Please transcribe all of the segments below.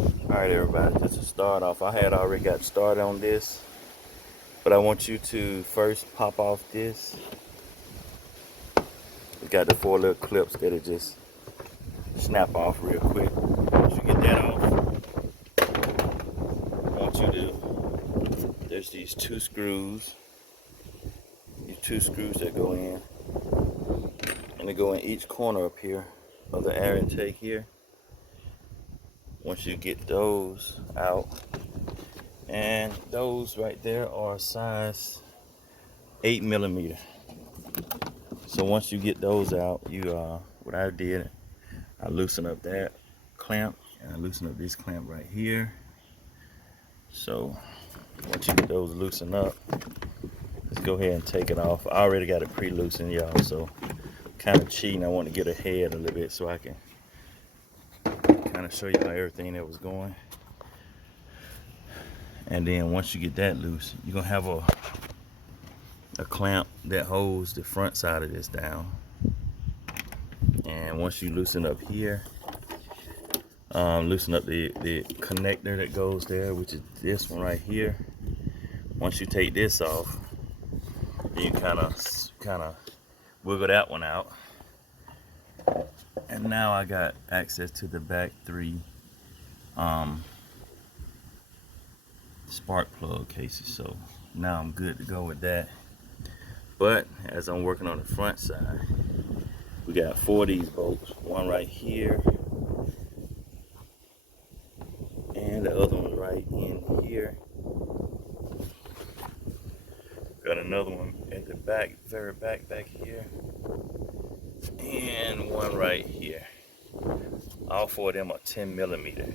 Alright everybody, just to start off, I had already got started on this, but I want you to first pop off this. We got the 4 little clips that'll just snap off real quick. Once you get that off, I want you to, there's these 2 screws, that go in, and they go in each corner up here of the air intake here. Once you get those out, and those right there are size 8mm. So once you get those out, what I did, I loosen up that clamp and I loosen up this clamp right here. So once you get those loosened up, let's go ahead and take it off. I already got it pre-loosened, y'all, so kind of cheating. I want to get ahead a little bit so I can kind of show you how everything that was going. And then once you get that loose, you're gonna have a clamp that holds the front side of this down. And once you loosen up here, loosen up the connector that goes there, which is this one right here. Once you take this off, then you kind of wiggle that one out. And now I got access to the back 3 spark plug cases, so now I'm good to go with that. But as I'm working on the front side, we got 4 of these bolts, one right here and the other one right in here. Got another one at the back, very back here, and one right here. All 4 of them are 10mm.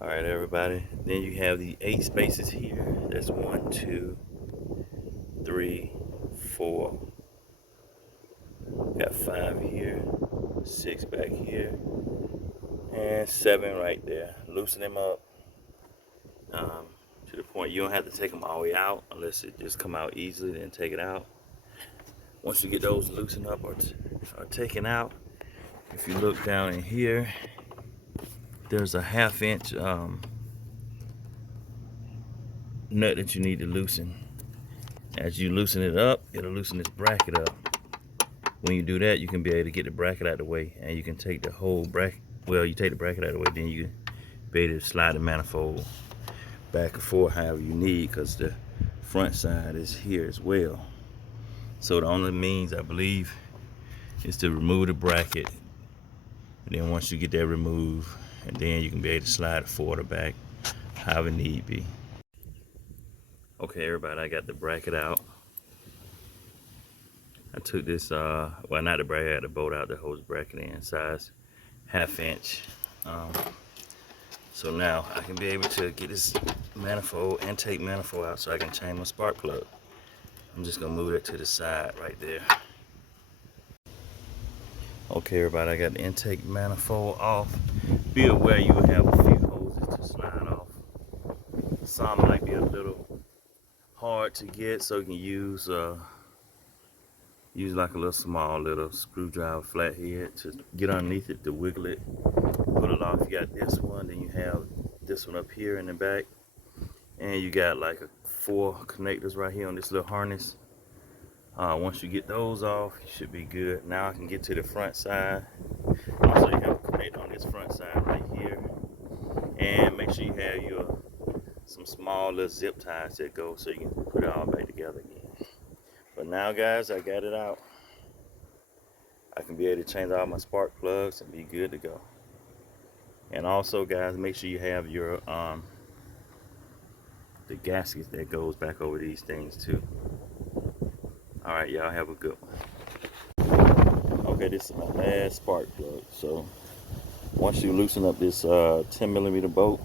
All right, everybody. Then you have the 8 spaces here. That's 1, 2, 3, 4. Got 5 here, 6 back here, and 7 right there. Loosen them up to the point you don't have to take them all the way out unless it just come out easily. Then take it out. Once you get those loosened up or taken out, if you look down in here, there's a 1/2 inch nut that you need to loosen. As you loosen it up, it'll loosen this bracket up. When you do that, you can be able to get the bracket out of the way, and you can take the whole bracket. Well, you take the bracket out of the way, then you can be able to slide the manifold back and forth however you need, because the front side is here as well. So the only means, I believe, is to remove the bracket, and then once you get that removed, and then you can be able to slide it forward or back however need be. Okay, everybody, I got the bracket out. I took this, well, not the bracket, I had the bolt out that holds the bracket in, size 1/2 inch. So now I can be able to get this manifold, intake manifold out, so I can change my spark plug. I'm just gonna move it to the side right there. Okay, everybody, I got the intake manifold off. Be aware you will have a few hoses to slide off. Some might be a little hard to get, so you can use like a little small little screwdriver flathead to get underneath it to wiggle it, pull it off. You got this one, then you have this one up here in the back, and you got like 4 connectors right here on this little harness. Once you get those off, you should be good. Now I can get to the front side. Also, you have a connector on this front side right here, and make sure you have some small little zip ties that go so you can put it all back together again. But now, guys, I got it out. I can be able to change all my spark plugs and be good to go. And also, guys, make sure you have your the gaskets that goes back over these things too. All right, y'all have a good one. Okay, this is my last spark plug. So once you loosen up this 10mm bolt,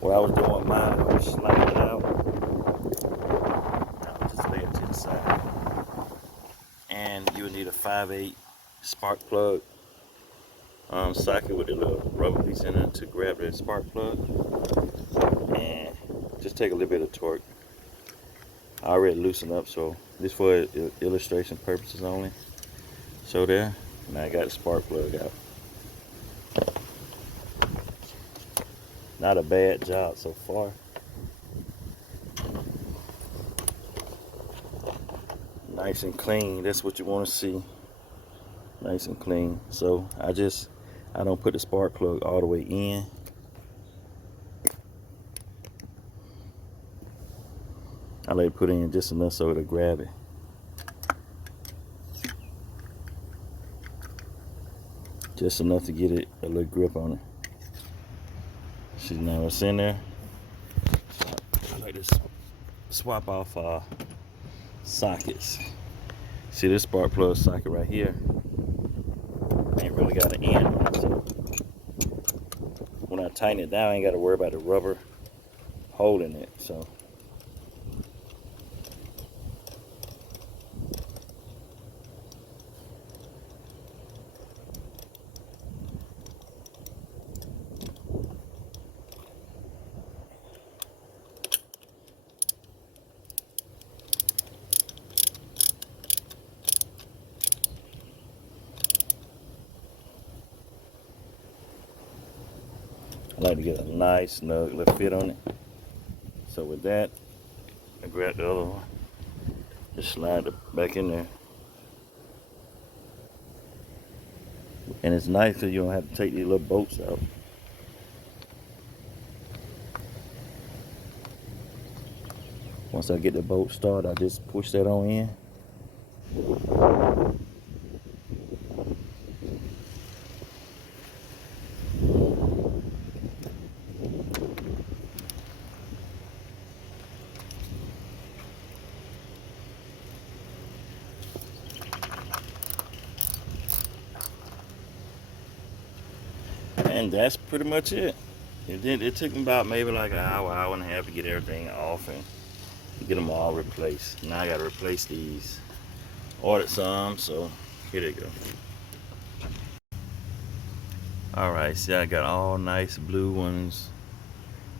what I was doing mine, I was sliding it out. Now just lay it to the side. And you would need a 5/8 spark plug socket with a little rubber piece in it to grab the spark plug, and just take a little bit of torque. I already loosened up, so this for illustration purposes only. So there, Now I got the spark plug out. Not a bad job so far. Nice and clean. That's what you want to see. Nice and clean. So I don't put the spark plug all the way in. I let it put in just enough so it'll grab it. Just enough to get it a little grip on it. See, now it's in there. I like to swap off sockets. See this spark plug socket right here? Ain't really got an end on it, so when I tighten it down, I ain't got to worry about the rubber holding it. So I like to get a nice snug little fit on it. So with that, I grab the other one, just slide it back in there. And it's nice because you don't have to take these little bolts out. Once I get the bolt started, I just push that on in. And that's pretty much it. It took me about maybe like an hour, hour and a half to get everything off and get them all replaced. Now I got to replace these. Ordered some, so here they go. Alright, see, I got all nice blue ones.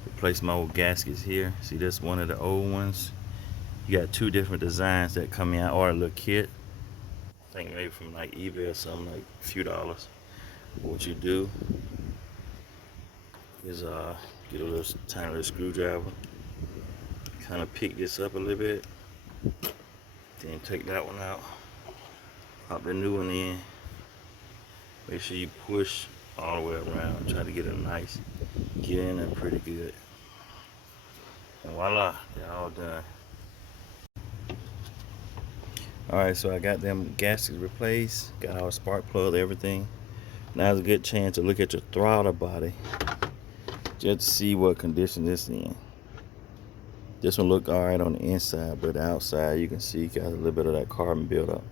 Replace my old gaskets here. See, that's one of the old ones. You got two different designs that come in. I ordered a little kit. I think maybe from like eBay or something, like a few dollars. What you do is get a little tiny little screwdriver, kind of pick this up a little bit, then take that one out, pop the new one in. Make sure you push all the way around, try to get it nice, get in there pretty good, and voila, they're all done. Alright, so I got them gaskets replaced, got our spark plug, everything. Now's a good chance to look at your throttle body just to see what condition it's in. This one looked alright on the inside, but the outside you can see got a little bit of that carbon buildup.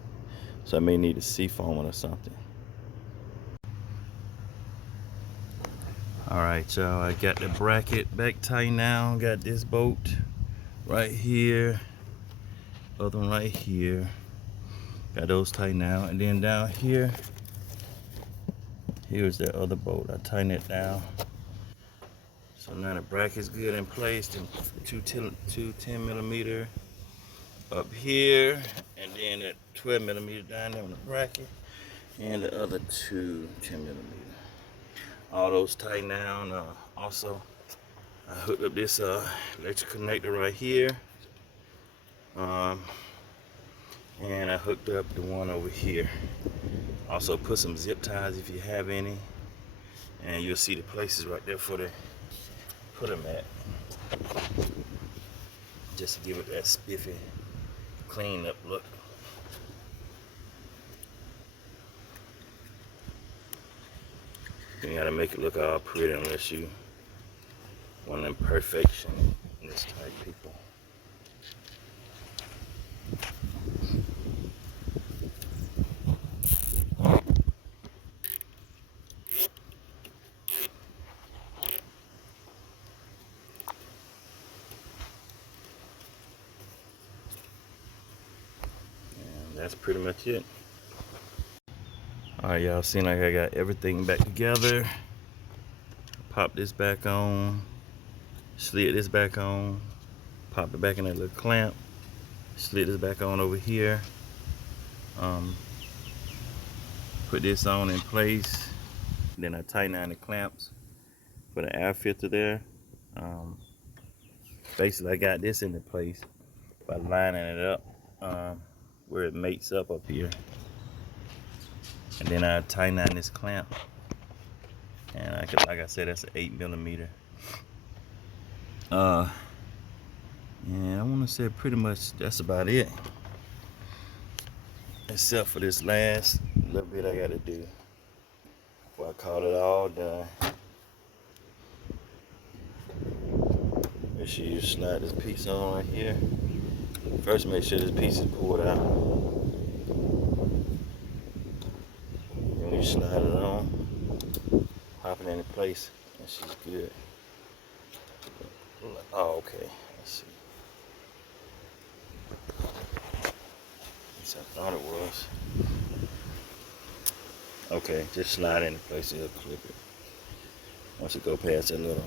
So I may need to seafoam it or something. Alright, y'all, I got the bracket back tight now. Got this bolt right here, other one right here. Got those tight now, and then down here, here's that other bolt. I tighten it down. So now the bracket's good in place. And two 10 millimeter up here, and then that 12 millimeter down there on the bracket, and the other two 10 millimeter. All those tighten down. Also, I hooked up this electric connector right here, and I hooked up the one over here. Also put some zip ties if you have any, and you'll see the places right there for the put them at, just to give it that spiffy, clean up look. You gotta make it look all pretty unless you want them perfection in this type people. And that's pretty much it. Alright, y'all, seem like I got everything back together. Pop this back on, slid this back on, pop it back in that little clamp, slid this back on over here, put put this on in place. Then I tighten down the clamps for the air filter there. Basically, I got this into place by lining it up where it mates up here. And then I tighten down this clamp. And like I said, that's an 8mm. And I want to say pretty much that's about it. Except for this last little bit I got to do before I call it all done. Make sure you slide this piece on right here. First, make sure this piece is pulled out. Then you slide it on, pop it into place, and she's good. Oh, okay. Let's see. Yes, I thought it was. Okay, just slide it into place and it'll clip it. Once it go past that little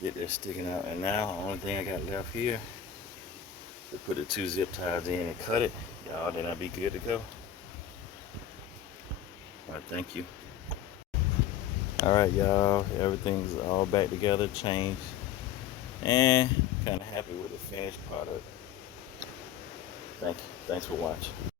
bit that's sticking out, and now the only thing I got left here to put the 2 zip ties in and cut it, y'all. Then I'll be good to go. All right, thank you. All right, y'all. Everything's all back together, changed, and kind of happy with the finished product. Thank you. Thanks for watching.